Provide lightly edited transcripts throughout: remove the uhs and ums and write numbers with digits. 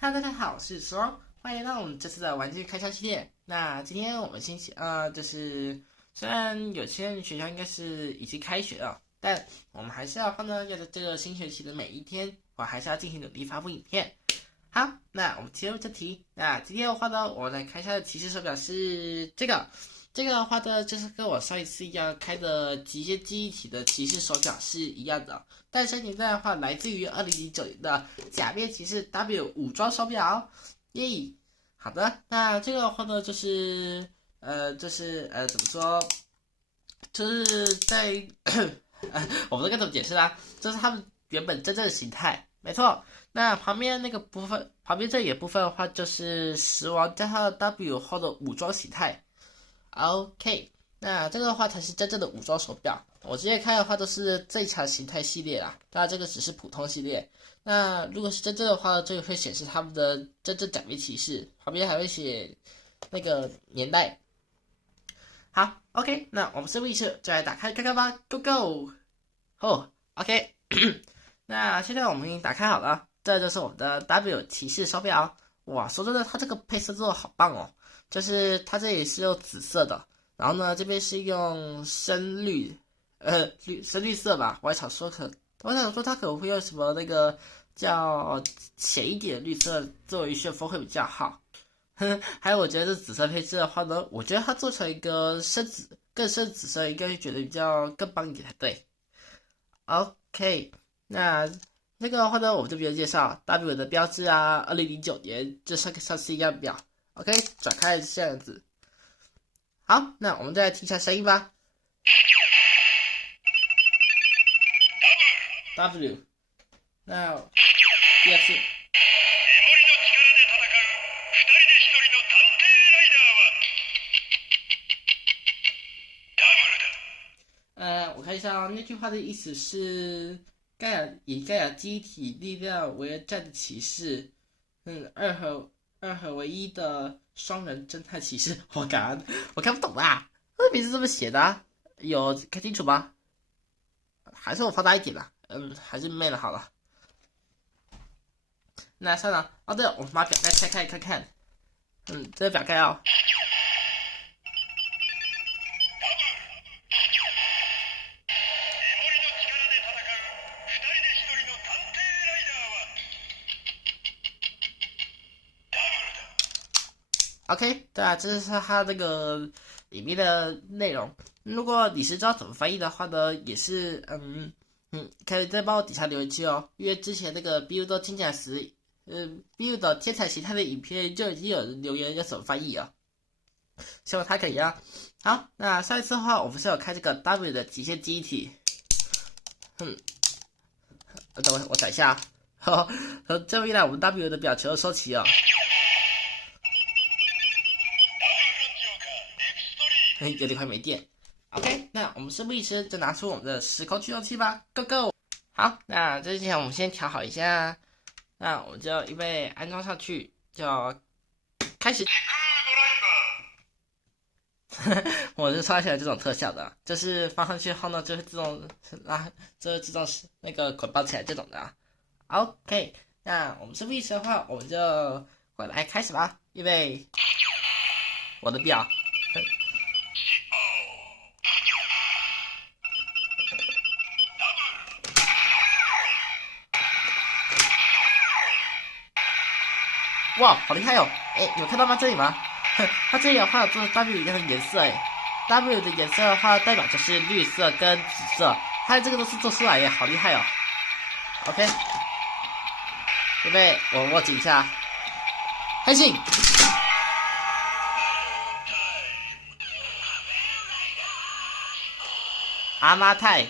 Hello，大家好，我是说，欢迎来到我们这次的玩具开箱系列。那今天我们就是虽然有些学校应该是已经开学了，但我们还是要在这个新学期的每一天，我还是要进行努力发布影片。好，那我们切入正题。那今天的话呢，我来开箱的提示手表是这个。这个的话呢，就是跟我上一次一样开的极限记忆体的骑士手表是一样的，但是年代的话来自于2009年的假面骑士 W 武装手表，耶！好的，那这个的话呢，怎么说？就是在我不知道该怎么解释啦，这是他们原本真正的形态，没错。那旁边那个部分，旁边这一部分的话，就是时王加上 W 后的武装形态。OK，那这个的话才是真正的武装手表。我之前开的话都是最强形态系列啦，当然这个只是普通系列。那如果是真正的话，这个会显示他们的真正假面骑士，旁边还会写那个年代。好，OK，那我们事不宜迟，就来打开看看吧，Go Go！哦，OK，那现在我们已经打开好了，这就是我们的 W 骑士手表。哇，说真的，它这个配色做的好棒哦，就是它这里是用紫色的，然后呢这边是用深绿色吧，我想说它可能会用什么那个叫浅一点的绿色作为旋风会比较好。还有我觉得这紫色配置的话呢，我觉得它做成一个更深紫色，应该会觉得比较更棒一点才对。OK，那那个的话呢，我们就不用介绍 W 的标志啊，2009年就上次一样表。OK，转开这样子。好，那我们再来听一下声音吧。W，那第二次。我看一下那句话的意思是以盖亚机体力量为战的骑士，二合为一的双人侦探骑士。我看不懂啊，这名字这么写的啊，有看清楚吗？还是我放大一点吧，还是慢了好了。那算了，哦对了，我们把表盖拆开看看，这个表盖哦。OK，对啊，这是它那个里面的内容。如果你是知道怎么翻译的话呢，也是可以再帮我底下留言区哦。因为之前那个 Build 金甲石Build 天才形态的影片就已经有人留言要怎么翻译了，希望他可以啊。好，那上一次的话，我们是有开这个 W 的极限记忆体，等我找一下啊。这么一来，我们 W 的表球收齐哦。有点快没电。OK，那我们事不宜迟，就拿出我们的时空驱动器吧，Go Go！好，那这之前我们先调好一下，那我们就预备安装上去，就开始。我是刷起来这种特效的，就是放上去后呢，就会自动自动那个捆绑起来这种的啊。OK，那我们事不宜迟的话，我们就来开始吧，预备，我的表。哇，好厉害哦！哎，有看到吗？这里吗？它这里的话做 W 一样的颜色，哎，W 的颜色的话代表就是绿色跟紫色，它这个都是做出来耶，好厉害哦！OK，预备，我握紧一下，开心！阿妈泰，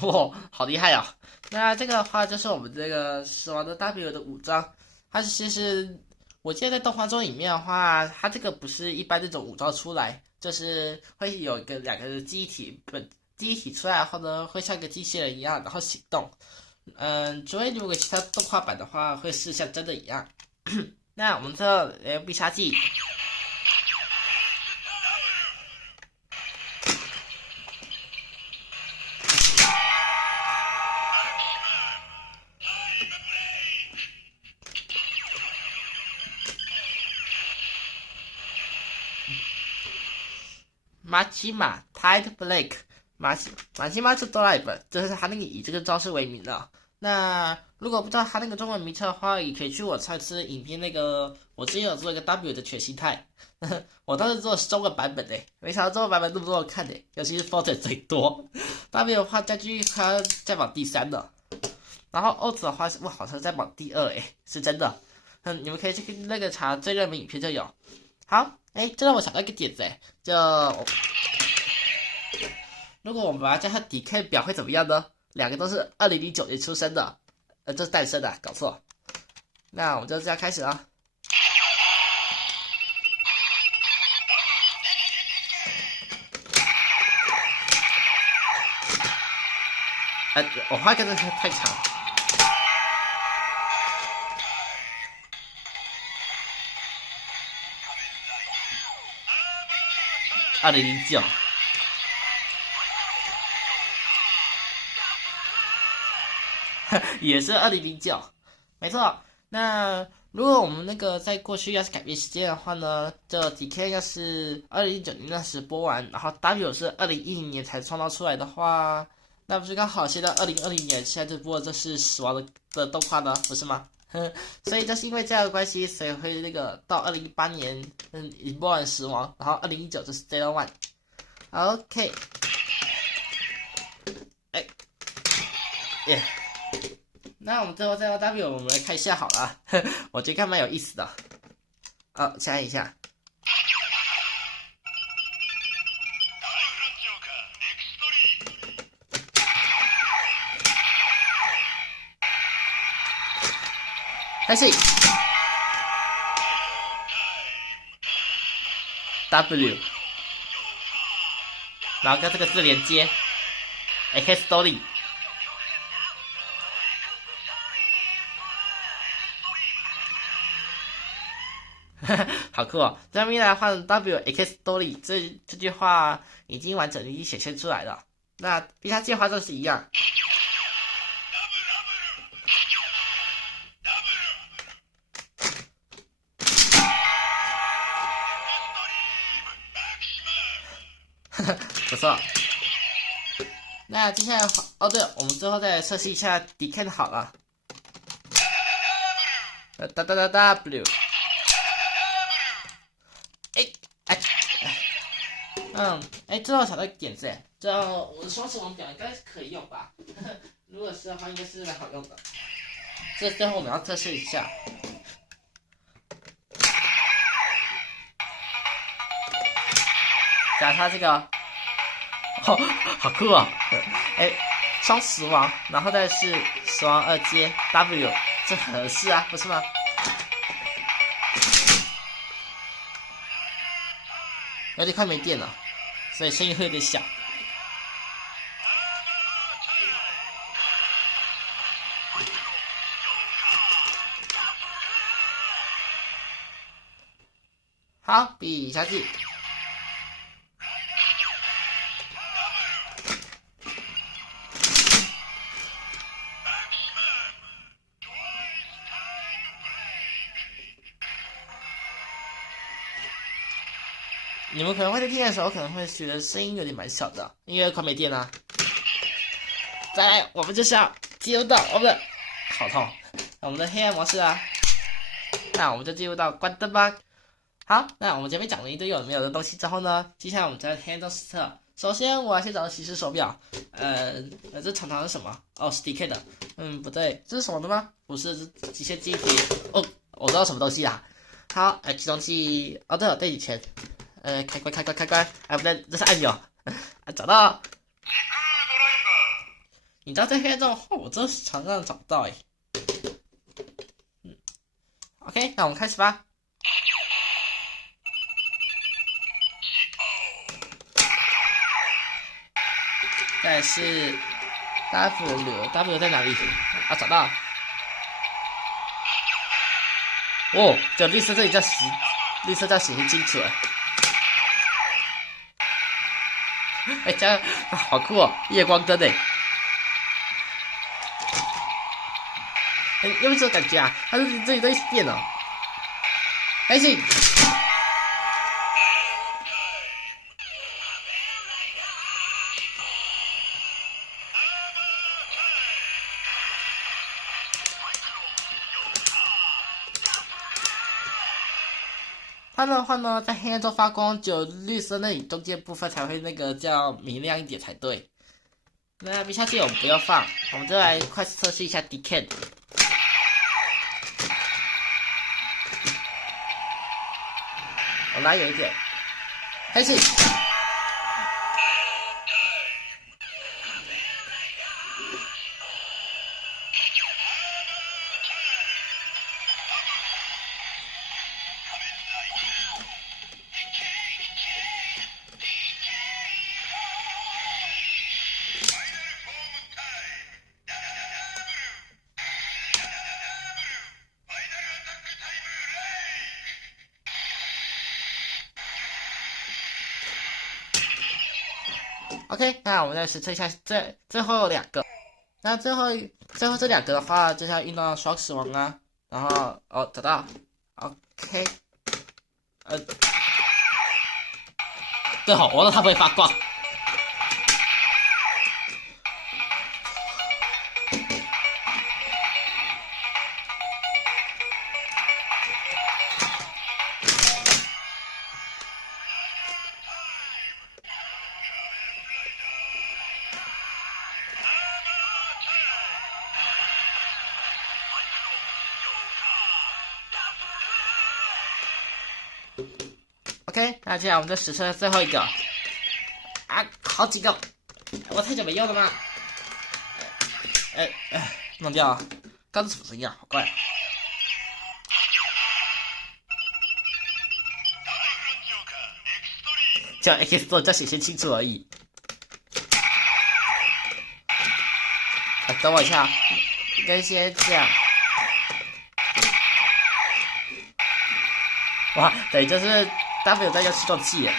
哇，好厉害哦！那这个的话就是我们这个死亡的 W 的武装，它其实我记得在动画中里面的话，它这个不是一般这种武装出来，就是会有两个记忆体出来后呢，会像一个机器人一样，然后行动。除非如果其他动画版的话，会是像真的一样。那我们这必杀技马奇马 Tide Blake 马奇马是 Drive， 这是他那个以这个招式为名的。那如果不知道他那个中文名称的话，也可以去我上次影片那个，我之前有做一个 W 的全形态，我当时做的是中文版本诶，没想到中文版本那么多人看诶，尤其是 Forte 最多。W 的话，家居它在榜第3的，然后 Alt 的话，哇，好像在榜第2诶，是真的。你们可以去那个查最热门影片就有。好，这让我想到一个点子诶，就如果我们把它加上 DK 表会怎么样呢？两个都是2009年出生的，这是诞生的，搞错。那我们就这样开始啊。我画个这个太长。2009。也是2009，没错。那如果我们那个在过去要是改变时间的话呢，这 DK 要是2019年那时播完，然后 W 是2010年才创造出来的话，那不是刚好现在2020年现在就播这是死亡的动画呢，不是吗？所以就是因为这样的关系，所以会那个到2018年，已播完死亡，然后2019就是 Zero One。OK， 耶。那我们最后再到 W， 我们来看一下好了，我觉得看蛮有意思的。下按一下。开始。W， 然后跟这个字连接 ，X Story。好酷哦！这边来换 W X Story 这句话已经完整的显现出来了。那必杀技的话都是一样。不错。那接下来对了，我们最后再测试一下 DK 的好了。W。这让我想到一个点子这我的双手王表应该是可以用吧？如果是的话，应该是蛮好用的。这最后我们要测试一下。讲它这个，好酷哦！双死亡，然后再是死亡2阶 W， 这很合适啊，不是吗？有点快没电了，所以声音会有点小。好，比下去。你们可能会在听的时候，可能会觉得声音有点蛮小的，因为快没电啦。再来，我们就是要进入到我们的好痛，我们的黑暗模式啊。那我们就进入到关灯吧。好，那我们前面讲了一堆有没有的东西之后呢，接下来我们在黑暗中实测。首先，我要先找到骑士手表。这长长是什么？哦，是 DK 的。不对，这是什么的吗？不是，是极限记忆体。哦，我知道什么东西啦。好，启动器。对了，对以前。开关，不对，这是按钮。找到。你知道在黑暗中，我真是常常找不到OK， 那我们开始吧。再来是 W 在哪里？找到。这绿色这里叫绿色叫显示清楚。这样好酷哦，夜光灯有没有这种感觉啊？它这里都一直变了。开心。它的话呢，在黑暗中发光，只有绿色那里中间部分才会那个叫明亮一点才对。那必杀技我们不要放，我们就来快速测试一下 Decay。我拉远一点，开始。OK， 那我们再实测一下最后2个。那最后这2个的话，就是要运到双死亡啊。然后找到 ，OK， 对好，我让它不会发光。OK， 那接下来我们就实测最后一个。啊，好几个，我太久没用了吗？弄掉了，刚才什么声音啊？好怪啊！叫 X 做叫显现清楚而已。等我一下，应该先这样。哇，对，就是 W 在用驱动器耶，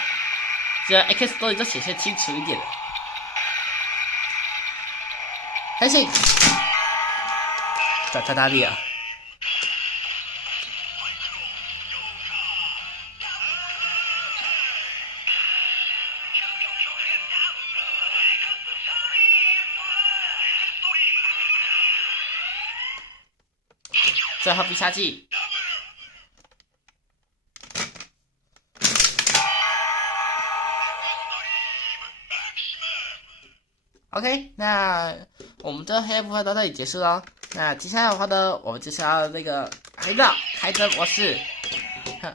这 X 多就显现清楚一点了。开心，在哪里啊？最后必杀技。OK， 那我们这黑暗部分到这里结束了。那接下来的话呢，我们就是要那个回到开灯模式。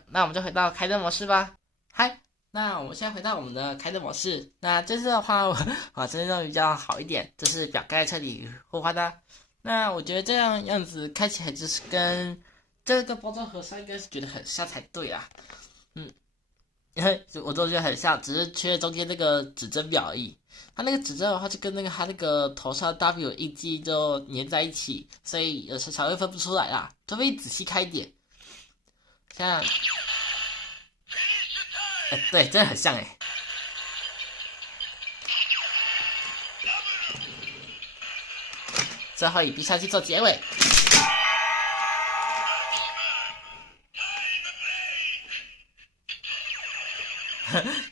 那我们就回到开灯模式吧。嗨，那我们现在回到我们的开灯模式。那这次的话，我真的比较好一点，就是表盖彻底互换的。那我觉得这样子看起来就是跟这个包装盒上应该是觉得很像才对啊。因为我都觉得很像，只是缺中间那个指针表而已。它那个指针的话，就跟那个它那个头上 W 印记就粘在一起，所以有时才会分不出来啦。除非你仔细看一点，像，对，真的很像最后以必杀技做结尾。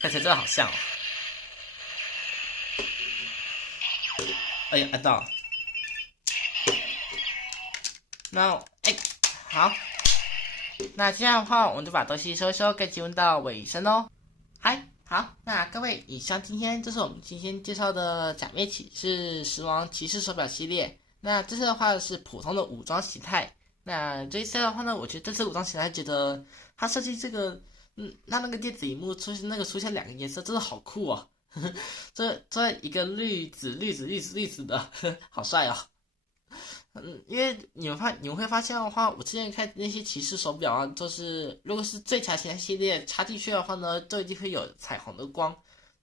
看起来真的好像哦。哎呀，按到了。那好，那这样的话，我们就把东西收一收，该进入到尾声喽。嗨，好，那各位，以上今天就是我们今天介绍的假面骑士时王骑士手表系列。那这次的话是普通的武装形态。那这一次的话呢，我觉得这次武装形态觉得它设计这个。那个电子荧幕出现2个颜色，真的好酷哦！这一个绿紫的，好帅哦！因为你们会发现的话，我之前看那些骑士手表啊，就是如果是最强形态系列插进去的话呢，就一定会有彩虹的光。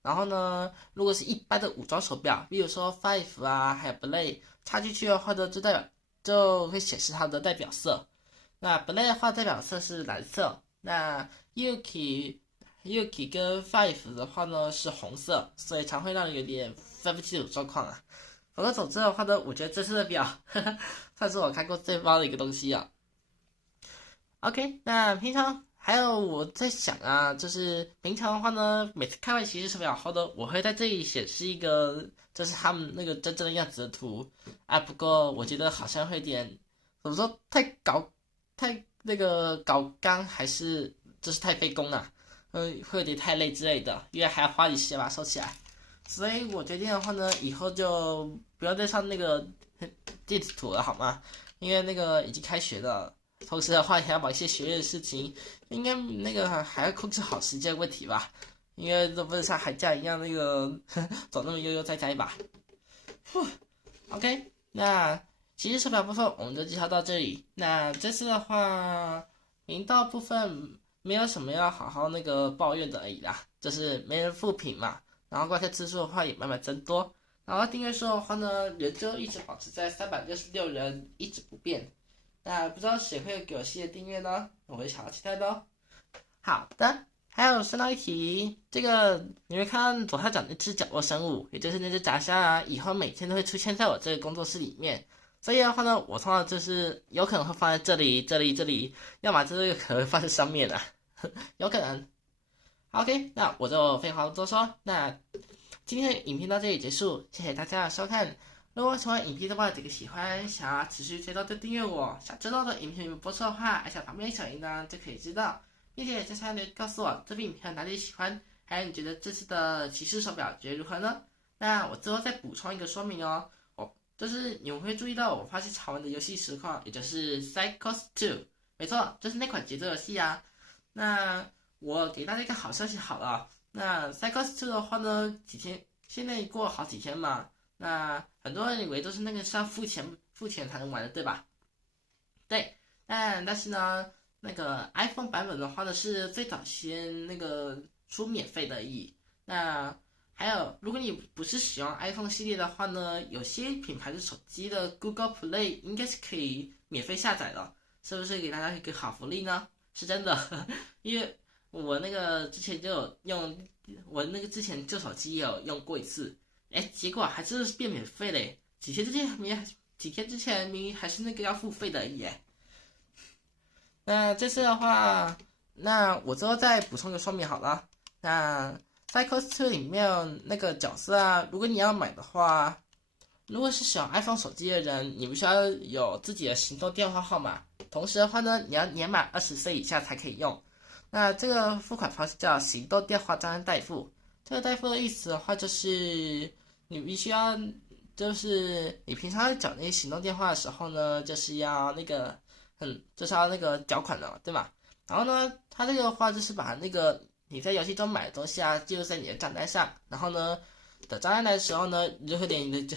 然后呢，如果是一般的武装手表，比如说 Five 啊，还有 Blade 插进去的话呢，就会显示它的代表色。那 Blade 的话，代表色是蓝色。那 Yuki 跟 Five 的话呢是红色，所以常会让人有点分不清楚状况啊。不过总之的话呢，我觉得这次的表算是我看过最棒的一个东西啊。OK， 那平常还有我在想啊，就是平常的话呢，每次开完骑士手表后呢，我会在这里显示一个，就是他们那个真正的样子的图啊。不过我觉得好像会有点怎么说太那个搞纲，还是就是太费工了，会有点太累之类的，因为还要花点时间把它收起来。所以我决定的话呢，以后就不要再上那个电子图了，好吗？因为那个已经开学了，同时的话还要把一些学业的事情，应该那个还要控制好时间问题吧。因为都不能像寒假一样那个走那么悠悠哉哉吧。OK， 那其实手表部分我们就介绍到这里。那这次的话，频道部分没有什么要好好那个抱怨的而已啦，就是没人复评嘛。然后观看次数的话也慢慢增多，然后订阅数的话呢，人就一直保持在366人，一直不变。那不知道谁会给我新的订阅呢？我会想要期待的哦。好的，还有顺道一提，这个你会看左下角那只角落生物，也就是那只炸虾啊，以后每天都会出现在我这个工作室里面。所以的话呢，我通常就是有可能会放在这里、这里、这里，要么就是可能会放在上面啊，有可能。OK，那我就废话不多说，那今天的影片到这里结束，谢谢大家的收看。如果喜欢影片的话，点个喜欢，想要持续追踪就订阅我。想知道的影片有播出的话，按下旁边小铃铛就可以知道，并且在下面告诉我这部影片哪里喜欢，还有你觉得这次的骑士手表觉得如何呢？那我最后再补充一个说明哦，就是你们会注意到我发现潮玩的游戏实况，也就是 Psychos 2，没错，就是那款节奏游戏啊。那我给大家一个好消息好了，那 Psychos 2的话呢，现在过了好几天嘛，那很多人以为都是那个是要付钱才能玩的，对吧？对，但是呢，那个 iPhone 版本的话呢是最早先那个出免费的而已。那还有，如果你不是使用 iPhone 系列的话呢，有些品牌的手机的 Google Play 应该是可以免费下载的，是不是给大家一个好福利呢？是真的，因为我那个之前就有用，我那个之前旧手机也有用过一次，结果还是变免费嘞。几天之前明明还是那个要付费的耶。那这次的话，那我之后再补充个说明好了。那 Psychos 2里面那个角色啊，如果你要买的话，如果是使用 iPhone 手机的人，你必须要有自己的行动电话号码，同时的话呢，你要年满20岁以下才可以用。那这个付款方式叫行动电话账单代付。这个代付的意思的话，就是你必须要，就是你平常缴那些行动电话的时候呢，就是要那个，就是要那个缴款的，对吧？然后呢，它这个的话就是把那个你在游戏中买的东西啊，记录在你的账单上，然后呢，等账单来的时候呢，你就会点你的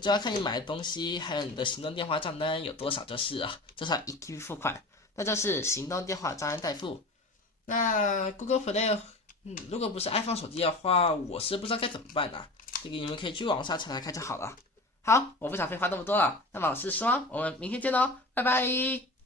就要看你买的东西，还有你的行动电话账单有多少就是了，就是要一笔付款。那就是行动电话账单代付。那 Google Play，如果不是 iPhone 手机的话，我是不知道该怎么办的。这个你们可以去网上查查看就好了。好，我不想废话那么多了，那么我是说，我们明天见喽，拜拜。